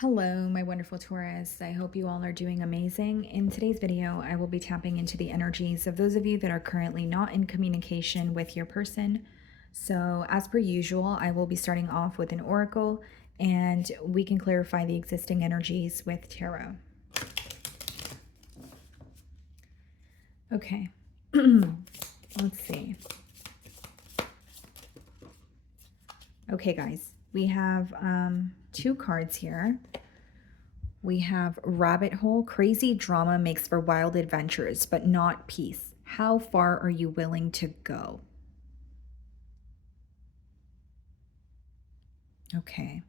Hello, my wonderful Taurus. I hope you all are doing amazing. In today's video, I will be tapping into the energies of those of you that are currently not in communication with your person. So, as per usual, I will be starting off with an oracle and we can clarify the existing energies with tarot. Okay, let's see. Okay, guys, we have two cards here. We have Rabbit Hole. Crazy drama makes for wild adventures, but not peace. How far are you willing to go? Okay.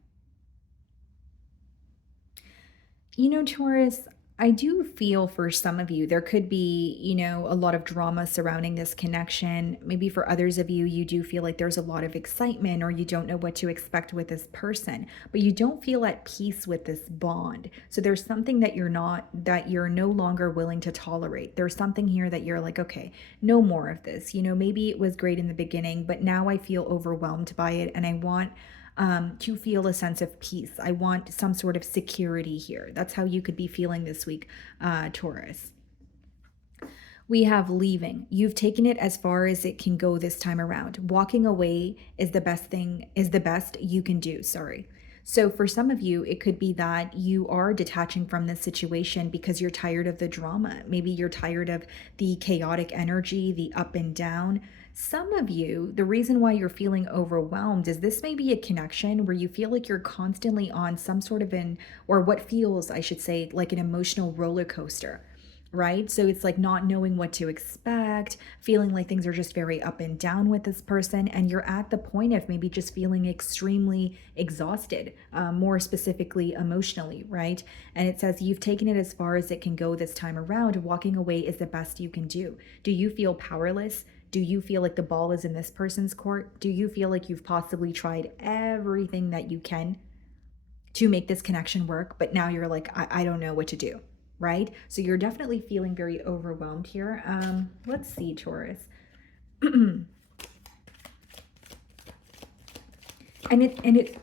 Taurus, I do feel for some of you, there could be, a lot of drama surrounding this connection. Maybe for others of you, you do feel like there's a lot of excitement or you don't know what to expect with this person, but you don't feel at peace with this bond. So there's something that you're no longer willing to tolerate. There's something here that you're like, okay, no more of this. Maybe it was great in the beginning, but now I feel overwhelmed by it and I want to feel a sense of peace. I want some sort of security here. That's how you could be feeling this week, Taurus. We have leaving. You've taken it as far as it can go this time around. Walking away is the best you can do. Sorry. So for some of you, it could be that you are detaching from this situation because you're tired of the drama. Maybe you're tired of the chaotic energy, the up and down. Some of you, the reason why you're feeling overwhelmed is this may be a connection where you feel like you're constantly on some sort of or what feels, I should say, like an emotional roller coaster, right? So it's like not knowing what to expect, feeling like things are just very up and down with this person. And you're at the point of maybe just feeling extremely exhausted, more specifically emotionally, right? And it says you've taken it as far as it can go this time around. Walking away is the best you can do. Do you feel powerless? Do you feel like the ball is in this person's court? Do you feel like you've possibly tried everything that you can to make this connection work, but now you're like, I don't know what to do, right? So you're definitely feeling very overwhelmed here. Let's see, Taurus. and it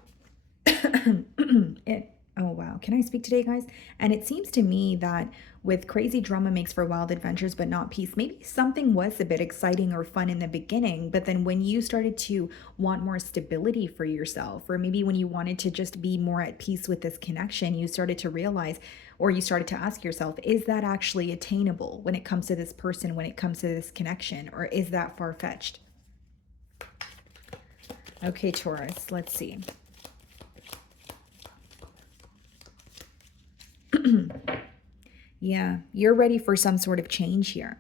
oh wow, can I speak today, guys? And it seems to me that with crazy drama makes for wild adventures but not peace, maybe something was a bit exciting or fun in the beginning, but then when you started to want more stability for yourself, or maybe when you wanted to just be more at peace with this connection, you started to realize, or you started to ask yourself, is that actually attainable when it comes to this person, when it comes to this connection, or is that far-fetched? Okay, Taurus, let's see. Yeah, you're ready for some sort of change here.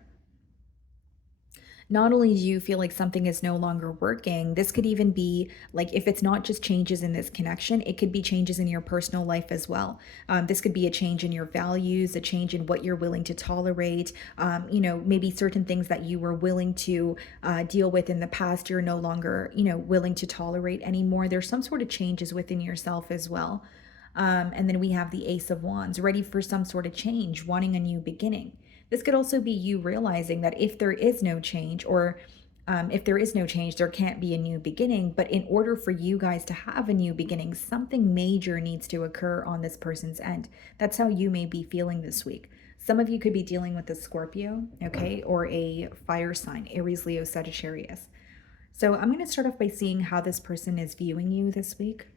Not only do you feel like something is no longer working, this could even be like, if it's not just changes in this connection, it could be changes in your personal life as well. This could be a change in your values, a change in what you're willing to tolerate. Maybe certain things that you were willing to deal with in the past, you're no longer, willing to tolerate anymore. There's some sort of changes within yourself as well. And then we have the Ace of Wands, ready for some sort of change, wanting a new beginning. This could also be you realizing that if there is no change, or if there is no change, there can't be a new beginning. But in order for you guys to have a new beginning, something major needs to occur on this person's end. That's how you may be feeling this week. Some of you could be dealing with a Scorpio, okay, or a fire sign, Aries, Leo, Sagittarius. So I'm going to start off by seeing how this person is viewing you this week.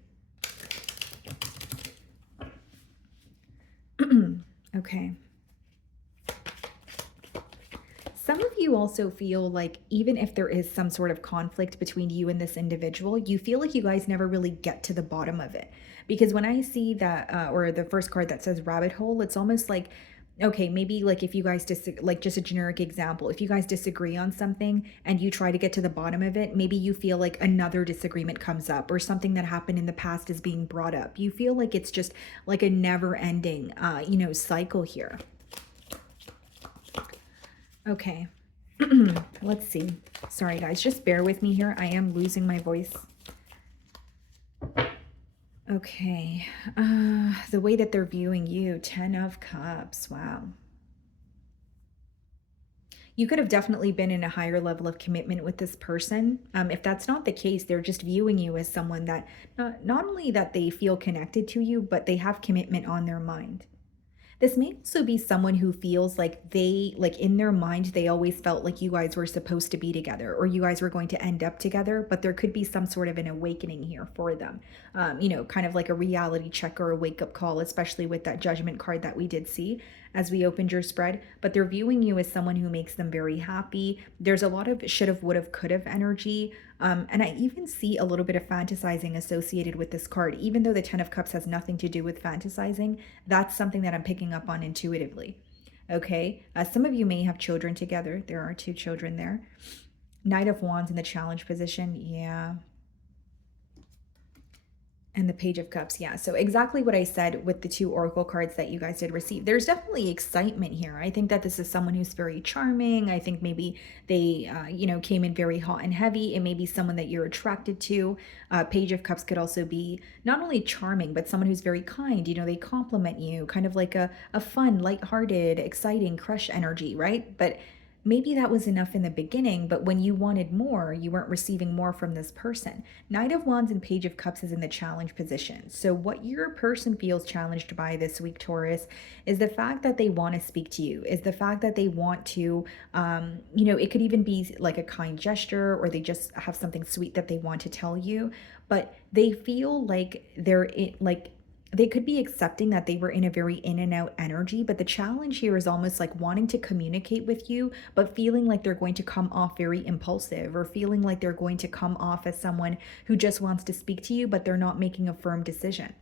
Okay. Some of you also feel like even if there is some sort of conflict between you and this individual, you feel like you guys never really get to the bottom of it. Because when I see that, or the first card that says rabbit hole, it's almost like, okay, maybe like if you guys like just a generic example, if you guys disagree on something and you try to get to the bottom of it, maybe you feel like another disagreement comes up or something that happened in the past is being brought up. You feel like it's just like a never ending, cycle here. Okay. Let's see. Sorry, guys. Just bear with me here. I am losing my voice. Okay. The way that they're viewing you, 10 of Cups. Wow. You could have definitely been in a higher level of commitment with this person. If that's not the case, they're just viewing you as someone that not only that they feel connected to you, but they have commitment on their mind. This may also be someone who feels like like in their mind, they always felt like you guys were supposed to be together or you guys were going to end up together, but there could be some sort of an awakening here for them. Kind of like a reality check or a wake up call, especially with that judgment card that we did see as we opened your spread. But they're viewing you as someone who makes them very happy. There's a lot of should have, would have, could have energy. And I even see a little bit of fantasizing associated with this card, even though the Ten of Cups has nothing to do with fantasizing. That's something that I'm picking up on intuitively. Okay. Some of you may have children together. There are two children there. Knight of Wands in the challenge position. Yeah. And the Page of Cups, yeah. So exactly what I said with the two Oracle cards that you guys did receive. There's definitely excitement here. I think that this is someone who's very charming. I think maybe they, came in very hot and heavy. It may be someone that you're attracted to. Page of Cups could also be not only charming, but someone who's very kind. They compliment you, kind of like a fun, lighthearted, exciting crush energy, right? But maybe that was enough in the beginning, but when you wanted more, you weren't receiving more from this person. Knight of Wands and Page of Cups is in the challenge position. So what your person feels challenged by this week, Taurus, is the fact that they want to speak to you, is the fact that they want to, it could even be like a kind gesture or they just have something sweet that they want to tell you, but they feel like they could be accepting that they were in a very in and out energy, but the challenge here is almost like wanting to communicate with you, but feeling like they're going to come off very impulsive or feeling like they're going to come off as someone who just wants to speak to you, but they're not making a firm decision.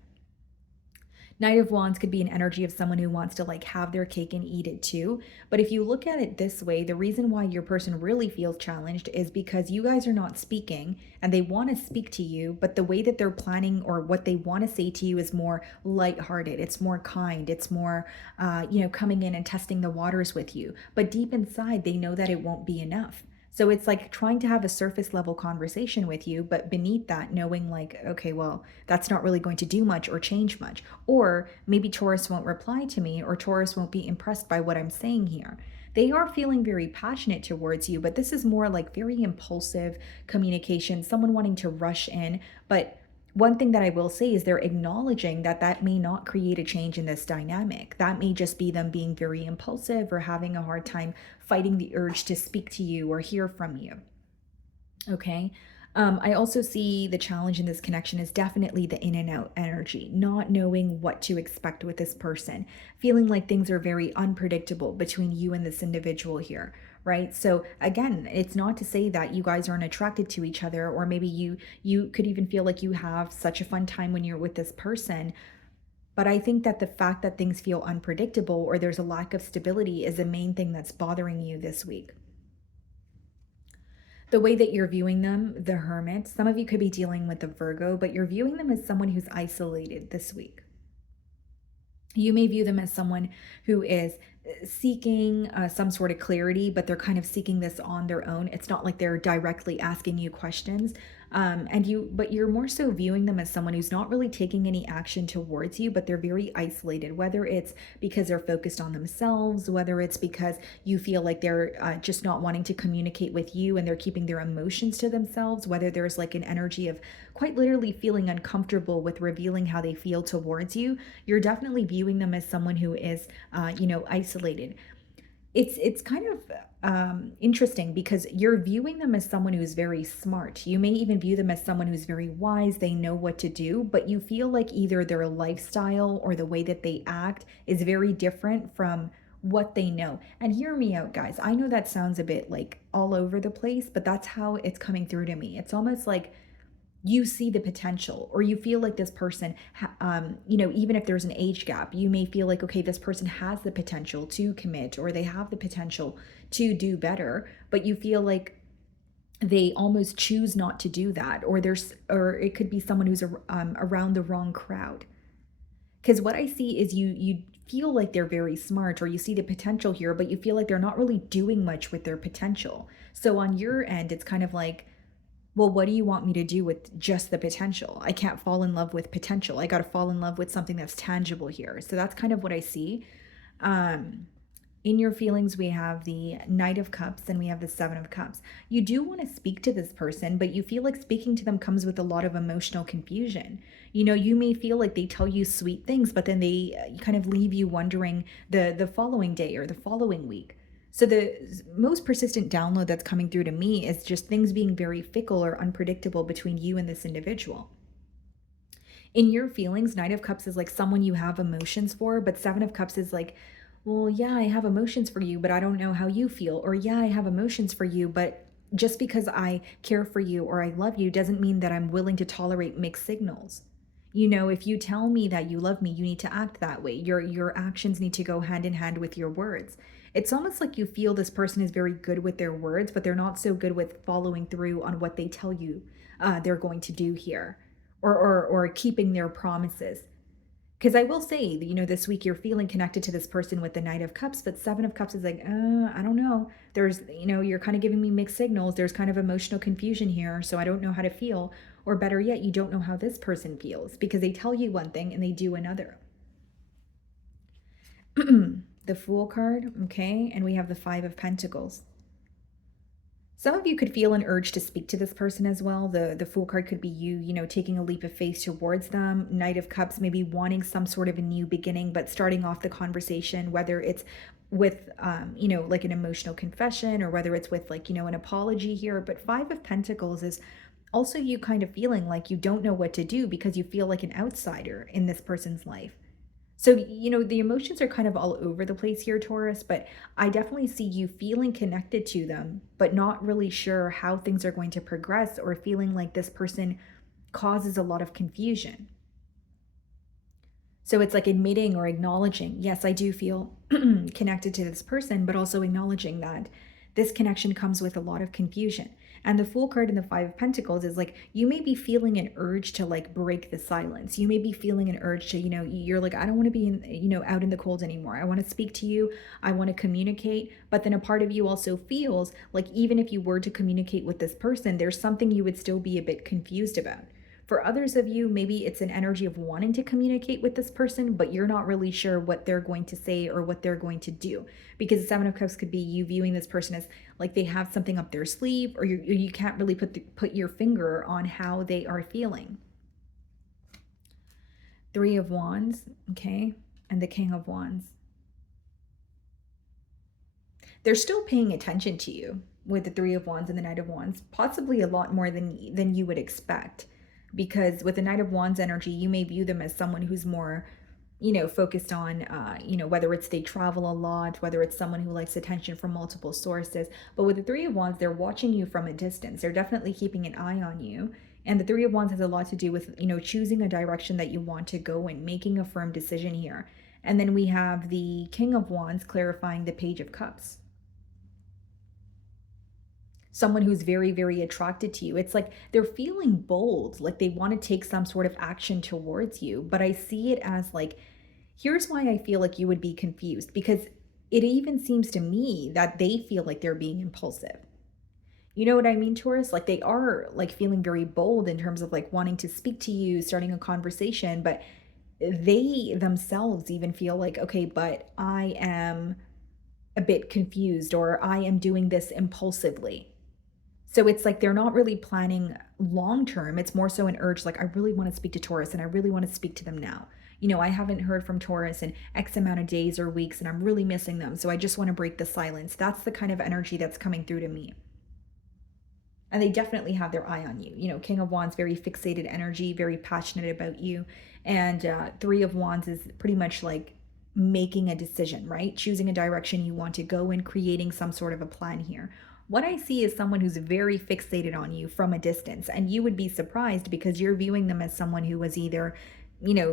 Knight of Wands could be an energy of someone who wants to like have their cake and eat it too. But if you look at it this way, the reason why your person really feels challenged is because you guys are not speaking and they want to speak to you, but the way that they're planning or what they want to say to you is more lighthearted. It's more kind. It's more, coming in and testing the waters with you. But deep inside, they know that it won't be enough. So it's like trying to have a surface level conversation with you, but beneath that, knowing like, okay, well, that's not really going to do much or change much. Or maybe Taurus won't reply to me or Taurus won't be impressed by what I'm saying here. They are feeling very passionate towards you, but this is more like very impulsive communication, someone wanting to rush in. But one thing that I will say is they're acknowledging that that may not create a change in this dynamic. That may just be them being very impulsive or having a hard time fighting the urge to speak to you or hear from you. Okay. I also see the challenge in this connection is definitely the in and out energy, not knowing what to expect with this person, feeling like things are very unpredictable between you and this individual here, right? So again, it's not to say that you guys aren't attracted to each other, or maybe you could even feel like you have such a fun time when you're with this person. But I think that the fact that things feel unpredictable or there's a lack of stability is the main thing that's bothering you this week. The way that you're viewing them, the Hermit, some of you could be dealing with the Virgo, but you're viewing them as someone who's isolated this week. You may view them as someone who is seeking some sort of clarity, but they're kind of seeking this on their own. It's not like they're directly asking you questions. But you're more so viewing them as someone who's not really taking any action towards you, but they're very isolated, whether it's because they're focused on themselves, whether it's because you feel like they're just not wanting to communicate with you and they're keeping their emotions to themselves, whether there's like an energy of quite literally feeling uncomfortable with revealing how they feel towards you. You're definitely viewing them as someone who is, isolated. It's kind of interesting because you're viewing them as someone who's very smart. You may even view them as someone who's very wise. They know what to do, but you feel like either their lifestyle or the way that they act is very different from what they know. And hear me out, guys. I know that sounds a bit like all over the place, but that's how it's coming through to me. It's almost like you see the potential, or you feel like this person, even if there's an age gap, you may feel like, okay, this person has the potential to commit, or they have the potential to do better, but you feel like they almost choose not to do that, or it could be someone who's around the wrong crowd. Because what I see is you feel like they're very smart, or you see the potential here, but you feel like they're not really doing much with their potential. So on your end, it's kind of like, well, what do you want me to do with just the potential? I can't fall in love with potential. I got to fall in love with something that's tangible here. So that's kind of what I see. In your feelings, we have the Knight of Cups and we have the Seven of Cups. You do want to speak to this person, but you feel like speaking to them comes with a lot of emotional confusion. You may feel like they tell you sweet things, but then they kind of leave you wondering the following day or the following week. So the most persistent download that's coming through to me is just things being very fickle or unpredictable between you and this individual. In your feelings, Knight of Cups is like someone you have emotions for, but Seven of Cups is like, well, yeah, I have emotions for you, but I don't know how you feel. Or, yeah, I have emotions for you, but just because I care for you or I love you doesn't mean that I'm willing to tolerate mixed signals. If you tell me that you love me, you need to act that way. Your actions need to go hand in hand with your words. It's almost like you feel this person is very good with their words, but they're not so good with following through on what they tell you they're going to do here, or keeping their promises. Because I will say, this week you're feeling connected to this person with the Knight of Cups, but Seven of Cups is like, I don't know. You're kind of giving me mixed signals. There's kind of emotional confusion here, so I don't know how to feel. Or better yet, you don't know how this person feels because they tell you one thing and they do another. The Fool card, okay, and we have the Five of Pentacles. Some of you could feel an urge to speak to this person as well. The Fool card could be you, taking a leap of faith towards them. Knight of Cups, maybe wanting some sort of a new beginning, but starting off the conversation, whether it's with, like an emotional confession or whether it's with like, an apology here. But Five of Pentacles is also you kind of feeling like you don't know what to do because you feel like an outsider in this person's life. So, the emotions are kind of all over the place here, Taurus, but I definitely see you feeling connected to them, but not really sure how things are going to progress or feeling like this person causes a lot of confusion. So it's like admitting or acknowledging, yes, I do feel connected to this person, but also acknowledging that this connection comes with a lot of confusion. And the Fool card in the Five of Pentacles is like, you may be feeling an urge to like break the silence. You may be feeling an urge to, you're like, I don't want to be out in the cold anymore. I want to speak to you. I want to communicate. But then a part of you also feels like even if you were to communicate with this person, there's something you would still be a bit confused about. For others of you, maybe it's an energy of wanting to communicate with this person, but you're not really sure what they're going to say or what they're going to do. Because the Seven of Cups could be you viewing this person as like they have something up their sleeve, or you can't really put your finger on how they are feeling. Three of Wands, okay, and the King of Wands. They're still paying attention to you with the Three of Wands and the Knight of Wands, possibly a lot more than you would expect. Because with the Knight of Wands energy, you may view them as someone who's more, focused on, whether it's they travel a lot, whether it's someone who likes attention from multiple sources. But with the Three of Wands, they're watching you from a distance. They're definitely keeping an eye on you. And the Three of Wands has a lot to do with, choosing a direction that you want to go in, making a firm decision here. And then we have the King of Wands clarifying the Page of Cups. Someone who's very, very attracted to you. It's like they're feeling bold, like they want to take some sort of action towards you. But I see it as like, here's why I feel like you would be confused, because it even seems to me that they feel like they're being impulsive. You know what I mean, Taurus? Like they are like feeling very bold in terms of like wanting to speak to you, starting a conversation, but they themselves even feel like, okay, but I am a bit confused or I am doing this impulsively. So it's like they're not really planning long term. It's more so an urge, like, I really want to speak to Taurus and I really want to speak to them now. I haven't heard from Taurus in X amount of days or weeks and I'm really missing them. So I just want to break the silence. That's the kind of energy that's coming through to me. And they definitely have their eye on you. King of Wands, very fixated energy, very passionate about you. And Three of Wands is pretty much like making a decision, right? Choosing a direction you want to go in, creating some sort of a plan here. What I see is someone who's very fixated on you from a distance, and you would be surprised because you're viewing them as someone who was either,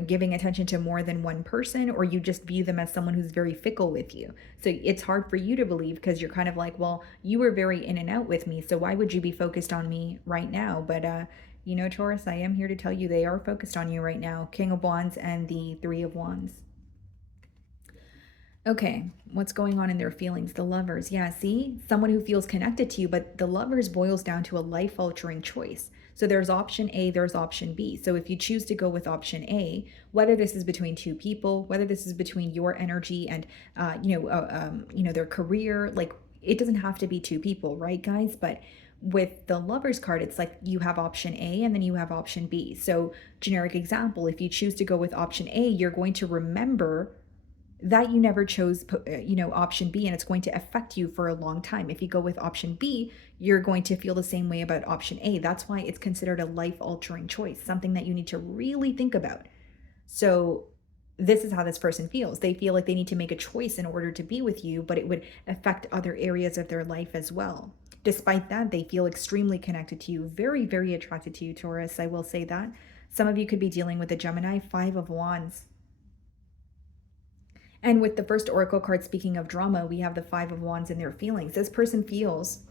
giving attention to more than one person, or you just view them as someone who's very fickle with you. So it's hard for you to believe because you're kind of like, well, you were very in and out with me, so why would you be focused on me right now? But Taurus, I am here to tell you they are focused on you right now. King of Wands and the Three of Wands. Okay, what's going on in their feelings? The Lovers. Yeah, see? Someone who feels connected to you, but the Lovers boils down to a life-altering choice. So there's option A, there's option B. So if you choose to go with option A, whether this is between two people, whether this is between your energy and, their career, like it doesn't have to be two people, right, guys? But with the Lovers card, it's like you have option A and then you have option B. So, generic example, if you choose to go with option A, you're going to remember that you never chose option B, and it's going to affect you for a long time. If you go with option B, you're going to feel the same way about option A. That's why it's considered a life altering choice, something that you need to really think about. So this is how this person feels. They feel like they need to make a choice in order to be with you, but it would affect other areas of their life as well. Despite that, they feel extremely connected to you, very, very attracted to you, Taurus. I will say that. Some of you could be dealing with a Gemini, Five of Wands. And with the first oracle card, speaking of drama, we have the Five of Wands and their feelings. This person feels,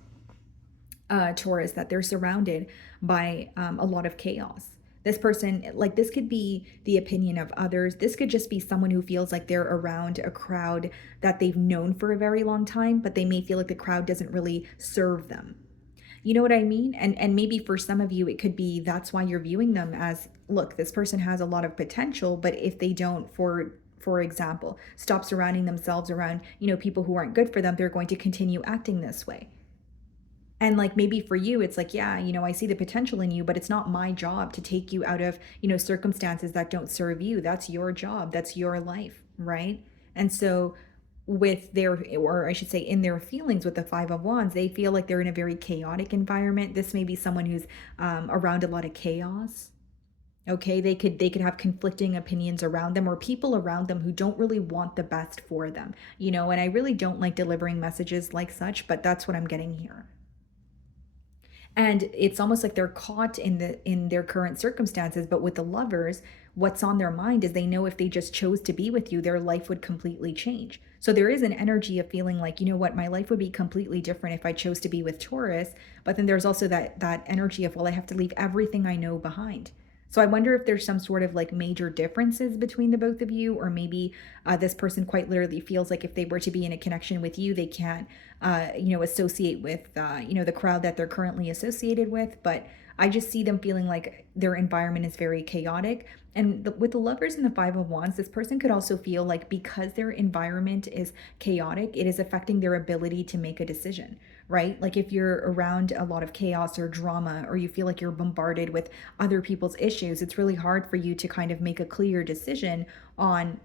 Taurus, that they're surrounded by a lot of chaos. This person, like, this could be the opinion of others. This could just be someone who feels like they're around a crowd that they've known for a very long time, but they may feel like the crowd doesn't really serve them. You know what I mean? And maybe for some of you, it could be that's why you're viewing them as, look, this person has a lot of potential, but if they don't, for example, stop surrounding themselves around, people who aren't good for them, they're going to continue acting this way. And like maybe for you, it's like, yeah, I see the potential in you, but it's not my job to take you out of, circumstances that don't serve you. That's your job. That's your life, right? And so with their, or I should say in their feelings with the Five of Wands, they feel like they're in a very chaotic environment. This may be someone who's around a lot of chaos. Okay, they could have conflicting opinions around them, or people around them who don't really want the best for them. And I really don't like delivering messages like such, but that's what I'm getting here. And it's almost like they're caught in their current circumstances. But with the Lovers, what's on their mind is they know if they just chose to be with you, their life would completely change. So there is an energy of feeling like, you know what, my life would be completely different if I chose to be with Taurus. But then there's also that energy of, well, I have to leave everything I know behind. So I wonder if there's some sort of like major differences between the both of you, or maybe this person quite literally feels like if they were to be in a connection with you, they can't, associate with, the crowd that they're currently associated with. But I just see them feeling like their environment is very chaotic. And with the Lovers and the Five of Wands, this person could also feel like because their environment is chaotic, it is affecting their ability to make a decision, right? Like if you're around a lot of chaos or drama, or you feel like you're bombarded with other people's issues, it's really hard for you to kind of make a clear decision on,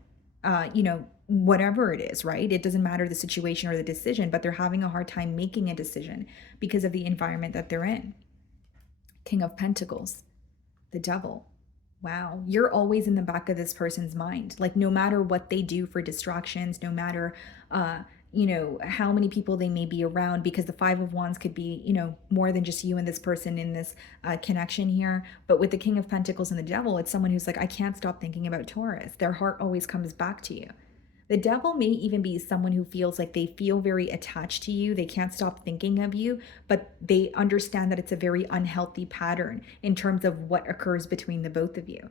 whatever it is, right? It doesn't matter the situation or the decision, but they're having a hard time making a decision because of the environment that they're in. King of Pentacles, the Devil. Wow, you're always in the back of this person's mind. Like no matter what they do for distractions, no matter how many people they may be around, because the Five of Wands could be, more than just you and this person in this connection here. But with the King of Pentacles and the Devil, it's someone who's like, I can't stop thinking about Taurus. Their heart always comes back to you. The Devil may even be someone who feels like they feel very attached to you. They can't stop thinking of you, but they understand that it's a very unhealthy pattern in terms of what occurs between the both of you.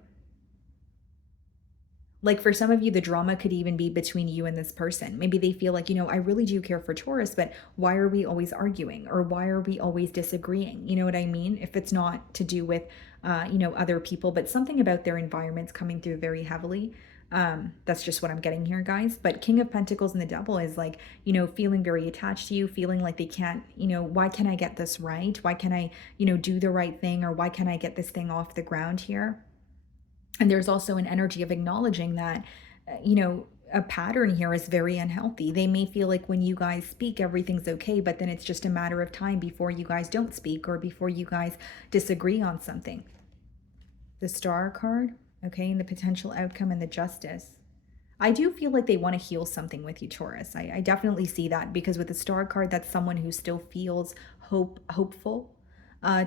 Like for some of you, the drama could even be between you and this person. Maybe they feel like, I really do care for Taurus, but why are we always arguing? Or why are we always disagreeing? You know what I mean? If it's not to do with, other people, but something about their environments coming through very heavily. That's just what I'm getting here, guys. But King of Pentacles and the Devil is like, feeling very attached to you, feeling like they can't, why can I get this right? Why can I, do the right thing? Or why can I get this thing off the ground here? And there's also an energy of acknowledging that, a pattern here is very unhealthy. They may feel like when you guys speak, everything's okay, but then it's just a matter of time before you guys don't speak, or before you guys disagree on something. The Star card, okay, and the potential outcome and the Justice. I do feel like they want to heal something with you, Taurus. I definitely see that, because with the Star card, that's someone who still feels hopeful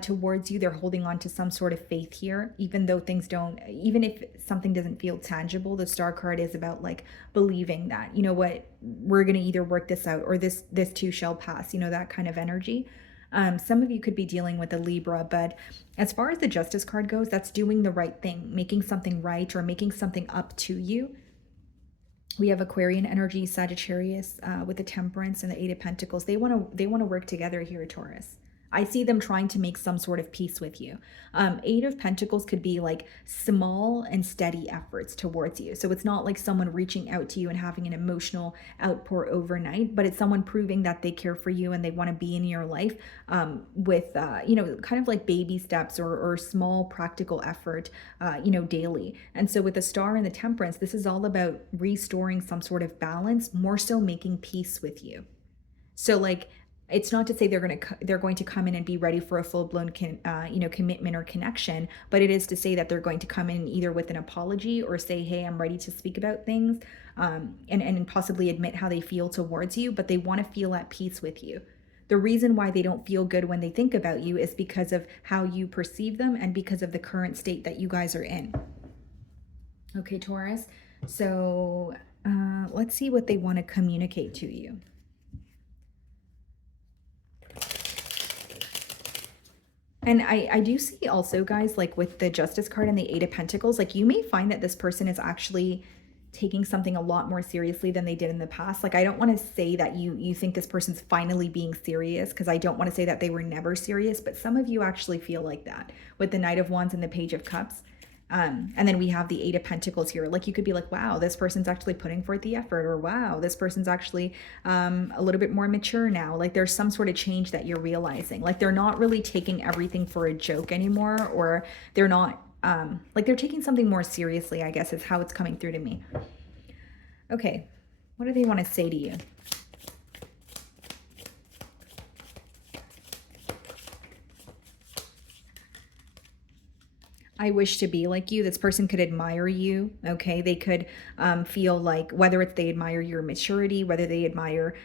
towards you. They're holding on to some sort of faith here, even though things don't, even if something doesn't feel tangible. The Star card is about like believing that, you know what, we're going to either work this out, or this too shall pass, that kind of energy. Some of you could be dealing with a Libra, but as far as the Justice card goes, that's doing the right thing, making something right, or making something up to you. We have Aquarian energy, Sagittarius with the Temperance and the Eight of Pentacles. They want to work together here, Taurus. I see them trying to make some sort of peace with you. Eight of Pentacles could be like small and steady efforts towards you. So it's not like someone reaching out to you and having an emotional outpour overnight, but it's someone proving that they care for you and they want to be in your life with, kind of like baby steps or small practical effort, daily. And so with the Star and the Temperance, this is all about restoring some sort of balance, more so making peace with you. So like, it's not to say they're going to come in and be ready for a full blown commitment or connection, but it is to say that they're going to come in either with an apology or say, hey, I'm ready to speak about things, and possibly admit how they feel towards you, but they want to feel at peace with you. The reason why they don't feel good when they think about you is because of how you perceive them and because of the current state that you guys are in. Okay, Taurus. So let's see what they want to communicate to you. And I do see also, guys, like with the Justice card and the Eight of Pentacles, like you may find that this person is actually taking something a lot more seriously than they did in the past. Like, I don't want to say that you think this person's finally being serious, because I don't want to say that they were never serious, but some of you actually feel like that with the Knight of Wands and the Page of Cups. And then we have the Eight of Pentacles here. Like, you could be like, wow, this person's actually putting forth the effort, or wow, this person's actually a little bit more mature now. Like, there's some sort of change that you're realizing. Like, they're not really taking everything for a joke anymore, or they're not, like, they're taking something more seriously, I guess is how it's coming through to me. Okay, what do they want to say to you? I wish to be like you. This person could admire you. Okay. They could feel like, whether it's they admire your maturity, whether they admire,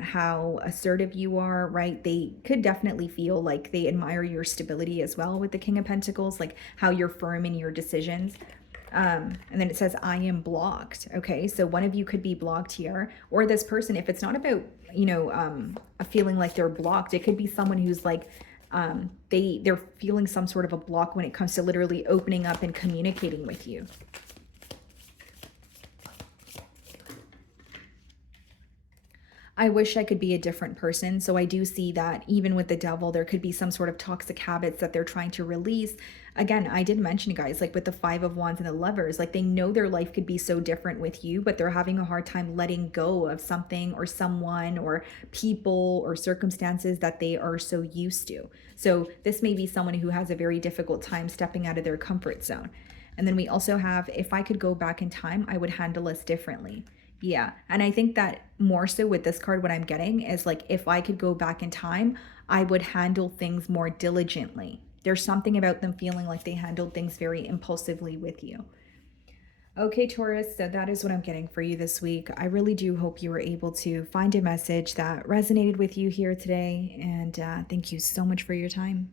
how assertive you are, right? They could definitely feel like they admire your stability as well with the King of Pentacles, like how you're firm in your decisions. And then it says, I am blocked. Okay. So one of you could be blocked here, or this person, if it's not about, a feeling like they're blocked, it could be someone who's like, they're feeling some sort of a block when it comes to literally opening up and communicating with you. I wish I could be a different person. So I do see that even with the Devil, there could be some sort of toxic habits that they're trying to release. Again, I did mention, guys, like with the Five of Wands and the Lovers, like they know their life could be so different with you, but they're having a hard time letting go of something or someone or people or circumstances that they are so used to. So this may be someone who has a very difficult time stepping out of their comfort zone. And then we also have, if I could go back in time, I would handle this differently. Yeah. And I think that more so with this card, what I'm getting is like, if I could go back in time, I would handle things more diligently. There's something about them feeling like they handled things very impulsively with you. Okay, Taurus, so that is what I'm getting for you this week. I really do hope you were able to find a message that resonated with you here today. And thank you so much for your time.